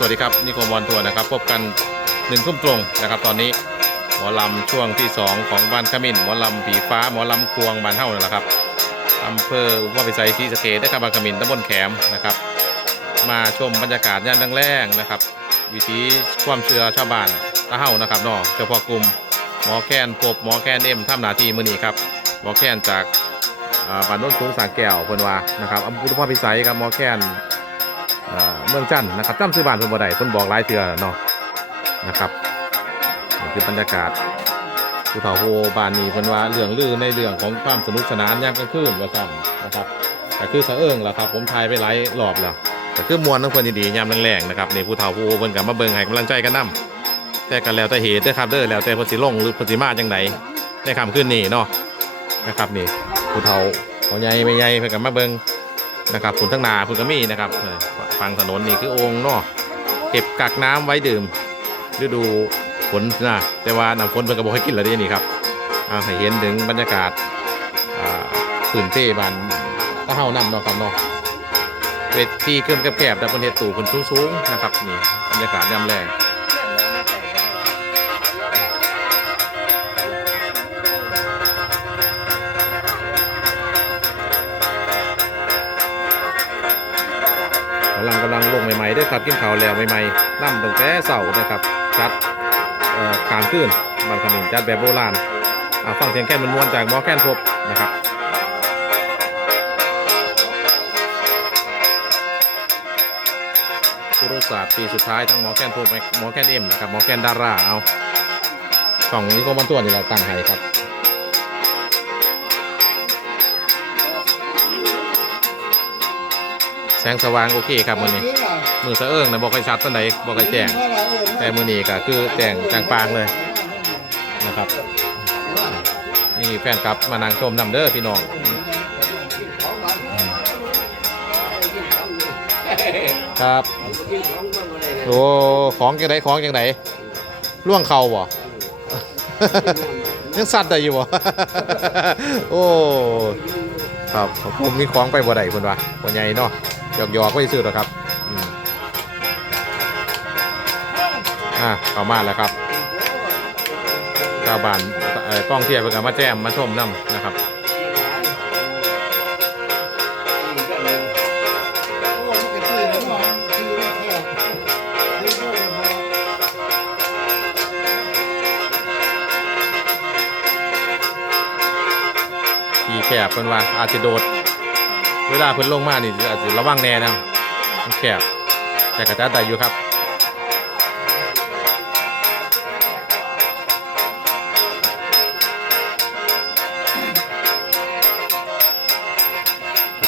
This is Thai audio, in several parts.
สวัสดีครับนิคมบอลทัวร์นะครับ พบกันหนึ่งทุ่มตรงนะครับ ตอนนี้หมอลำช่วงที่ 2 ของบ้านขมิ้นหมอลำผีฟ้าหมอลำควงบ้านเฮ้านั่นแหละครับอำเภออุปพิสัยศรีสะเกษนะครับบ้านขมิ้นตำบลแขมนะครับ มาชมบรรยากาศย่ามแรงๆนะครับ วิถีความเชื่อชาวบ้านตะเฮ้านะครับเนาะเฉพาะกลุ่มหมอแคนพบหมอแคนเอ็มทำหน้าที่มือนี้ครับหมอแคนจากอ่าบ้านโน้นสูงสางแก้วเพิ่นว่านะครับอำเภออุปพิสัยครับหมอแคน เมืองจันทน์นะครับจำซื้อบ้านเพิ่นบ่ได้เพิ่นบอกหลายเทื่อเนาะนะครับนี่คือบรรยากาศภูเขาโฮบ้านนี้เพิ่นว่าเรื่องลือในเรื่องของความสนุกสนานยามกลางคืนว่าซั่นนะครับก็คือสะเอิงล่ะครับผมถ่ายไปหลายรอบแล้วก็คือมวนทั้งเพิ่นดีๆยามแรงๆนะครับนี่ผู้เฒ่าผู้โอเพิ่นก็มาเบิ่งให้กำลังใจกันนํแต่ก็แล้วแต่เหตุเด้อครับเด้อแล้วแต่เพิ่นสิลงหรือเพิ่นสิมาจังไดในค่ำคืนนี้เนาะนะครับนี่ผู้เฒ่าพ่อใหญ่แม่ใหญ่เพิ่นก็มาเบิ่ง นะครับผุนทั้งนาผุนก็มีนะครับฟังถนนนี่คือโองค์เนาะเก็บกักน้ำไว้ดื่มฤดูฝนนะแต่ว่าน้ำฝนเพิ่นก็บอกให้กินแล้วด้นี่ครับอ่าให้เห็นถึงบรรยากาศพื้นที่บานตะเฮานำเนาะครับเนาะเวทีเครื่องแคบๆแต่บนเฮ็ดตู่คนสูงๆนะครับนี่บรรยากาศยามแรง กำลังกำลังลงใหม่ๆด้วยครับกินข้าวแล้วใหม่ๆนั่ตั้งแต่เสาร์นะครับจัดเอ่อขามขึ้นบันขมินจัดแบบโบราณอ่าฟังเสียงแค่นมวนจากหมอแค้นพบนะครับครุศาสตร์ปีสุดท้ายทั้งหมอแคนโทหมอแคนเอ็มนะครับหมอแคนดาราเอาสองนี้ก็มันตัวนี่เราตั้งให้ครับ แสงสว่างโอเคครับมือนี้มือสะเอิงนะบอกให้ชัดตันใดบอกให้แจ้งแต่มือนี้ก็คือแจ้งจางปางเลยนะครับนี่แฟนคลับมานางชมนำเด้อพี่น้องครับโอ้ของจังไดของจังไดล่วงเข่าบ่ยังสัตว์ได้อยู่บ่โอ้ครับผมมีของไปบ่ได้คุณวะบ่ใหญ่เนาะ หยอกหยอกไว้ซื้อหรอกครับอะเข้ามาแล้วครับชาวบ้านเอ่อกล้องเทียบกันมาแจมมาชมน้ำนะครับที่แคบเพิ่นว่าอาจจะโดด เวลาเพิ่นลงมานี่อาจจะระวังแน่นะมันแคบแต่กระจัดได้อยู่ครับ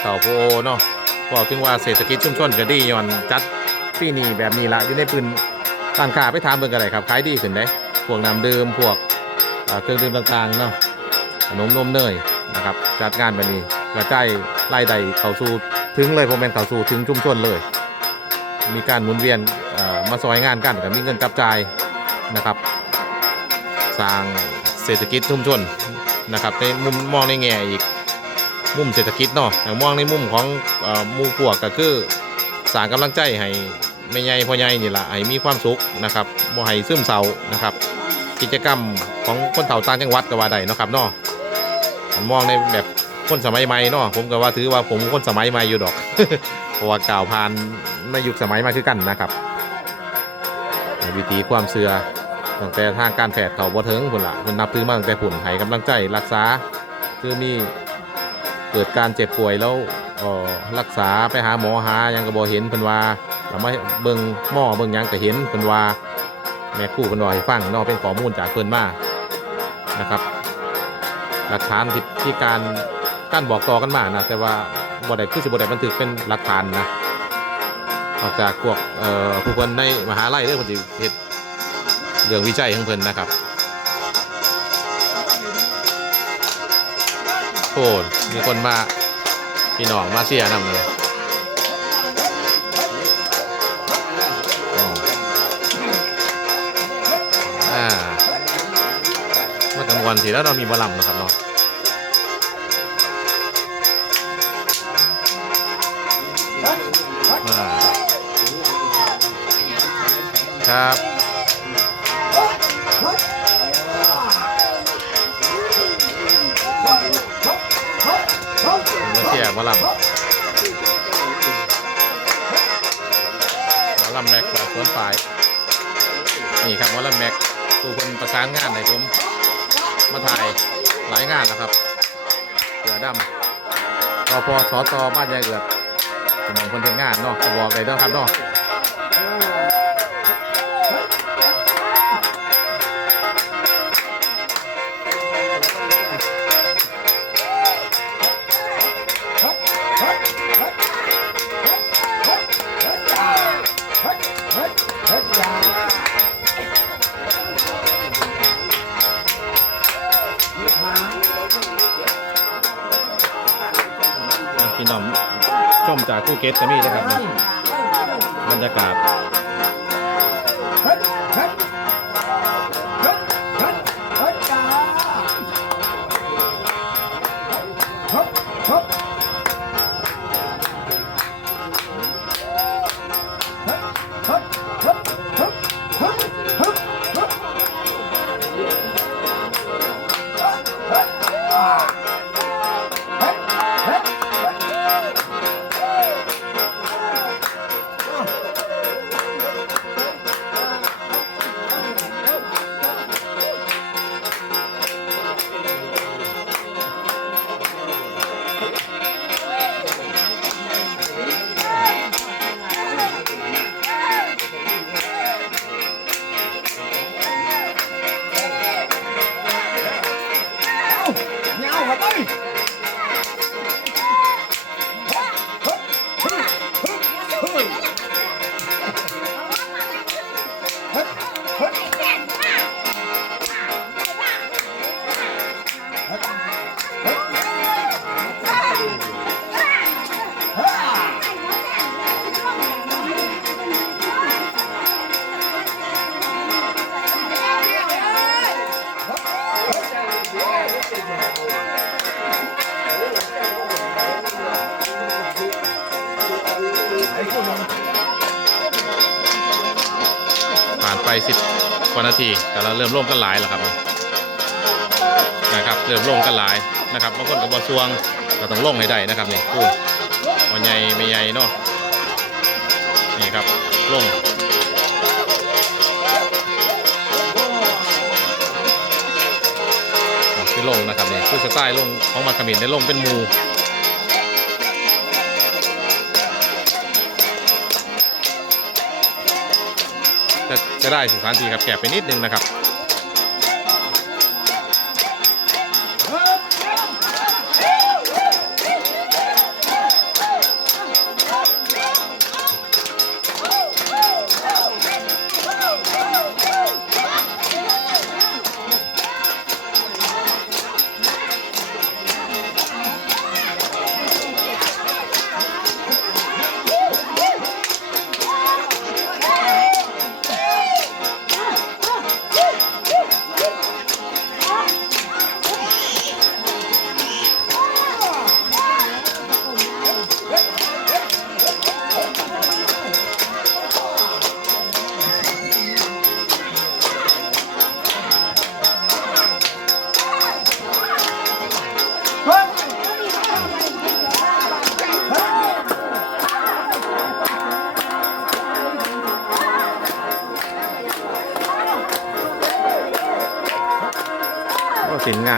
เขาโพโอเนาะบอกถึงว่าเศรษฐกิจชุมชนก็ดีย้อนจัดปีนี้แบบนี้ละอยู่ในพื้นร้านค้าไปถามเบิ่งกันเลยครับขายดีขึ้นได้พวกน้ำดื่มพวกเอ่อเครื่องดื่มต่างๆเนาะขนมนมเนยนะครับ จัดงานแบบนี้ กระจายรายได้เข้าสู่ถึงเลยผมเป็นเข้าสู่ถึงชุมชนเลย มีการหมุนเวียนมาซอยงานกันกับมีเงินจับจ่ายนะครับ สร้างเศรษฐกิจชุมชนนะครับในมุมมองในแง่อีกมุมเศรษฐกิจเนาะแต่มองในมุมของอมู่พวกก็คือสร้างกำลังใจให้แม่ใหญ่พ่อใหญ่นี่แหละให้มีความสุขนะครับบ่ให้ซึมเศร้านะครับ กิจกรรมของคนเฒ่าต่างจังหวัดก็ว่าได้นะครับเนาะมองในแบบ คนสมัยใหม่เนาะผมก็ว่าถือว่าผมคนสมัยใหม่อยู่ดอกเพราะว่ากล่าวผ่านในยุคสมัยมาคือกันนะครับวิธีความเสื่อตั้งแต่ทางการแพทย์เขาบ่ถึงพุ่นละพุ่นนับถือมาตั้งแต่พุ่นให้กำลังใจรักษาคือมีเกิดการเจ็บป่วยแล้วรักษาไปหาหมอหายังก็บ่เห็นเพิ่นว่าเราไมาเบิ่งหม้อเบิ่งยังก็เห็นเพิ่นว่าแม่คู่เพิ่นว่าให้ฟังนาะเป็นข้อมูลจากเพิ่นมานะครับ หลักฐานที่ที่การ การบอกต่อกันมานะแต่ว่าบ่ได้คือสิบ่ได้บันทึกเป็นหลักฐานนะนอกจากพวกเอ่อผู้เพิ่นในมหาลัยเด้อเพิ่นสิเฮ็ดเรื่องวิจัยของเพิ่นนะครับโอ้มีคนมาพี่น้องมาเชียร์นำเลยอ่าเมื่อกลางวันสิแล้วเรามีบอลลัมนะครับเนาะ ครับมาเชียร์มาลำมาลำแม็กแบบสวนฝ่าย นี่ครับมาลำแม็กผู้คนประสานงานให้ผม มาถ่ายหลายงานแล้วครับเสือดำรอพอสอตอบ้านยายเอือดสมองคนเทงานเนาะจะบอกเลยเนาะครับเนาะ ภูเก็ตก็มีนะครับบรรยากาศ สิบกว่านาทีแต่เราเริ่มร่วมกันหลายแล้วครับนี่นะครับเริ่มร่วมกันหลายนะครับบางคนกับบอสวงก็ต้องลงให้ได้นะครับนี่พูดบอใหญ่ไม่ใหญ่เนาะนี่ครับลงคือลงนะครับนี่คือสไตล์ลงของมาขมินได้ลงเป็นมู จะได้สุสานที่ครับแคบไปนิดนึงนะครับ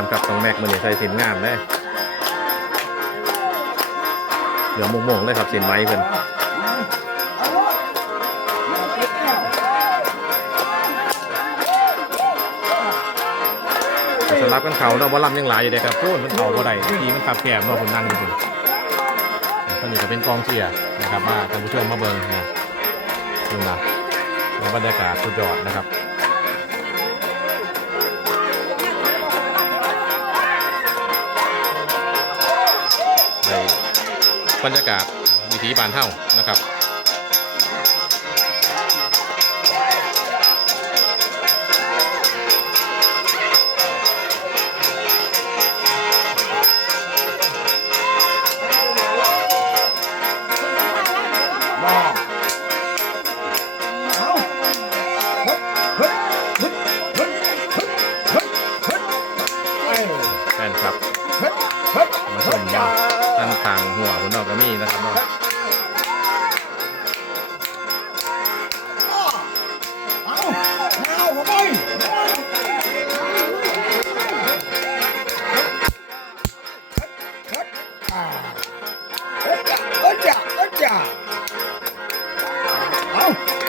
ามครับของแม็กมันนี่ใส่สินงามเลยเหลือมงๆเลยครับสินไม้เพิ่นแต่สำรับกันเขาเนาะว่าลำยังหลายอยู่เลยครับพูดมันเขาบ่ได้ทีมันขับแคบเนาะผมนั่งอยู่คุณตอนนี้ก็เป็นกองเชียร์นะครับมาท่านผู้ชมมาเบิ่งนะนี่นะบรรยากาศสุดยอดนะครับ บรรยากาศวิถีบานเท่านะครับ หัวคนนอกก็มีนะครับเนาะเอ้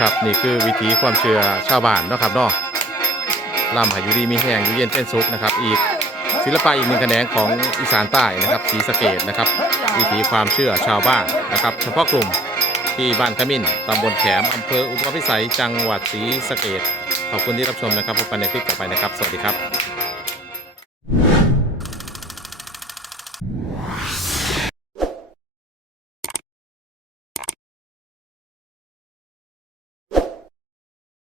ครับนี่คือวิถีความเชื่อชาวบ้านเนาะครับเนาะล่ำหายู่ดีมีแห้งอยู่เย็นเป็นสุขนะครับ อีกศิลปะอีกหนึ่งแขนงของอีสานใต้นะครับศรีสะเกดนะครับ วิถีความเชื่อชาวบ้านนะครับ เฉพาะกลุ่มที่บ้านขมิ้นตำบลแขมอำเภออุทุมพิสัยจังหวัดศรีสะเกดขอบคุณที่รับชมนะครับพบกันในคลิปต่อไปนะครับ สวัสดีครับ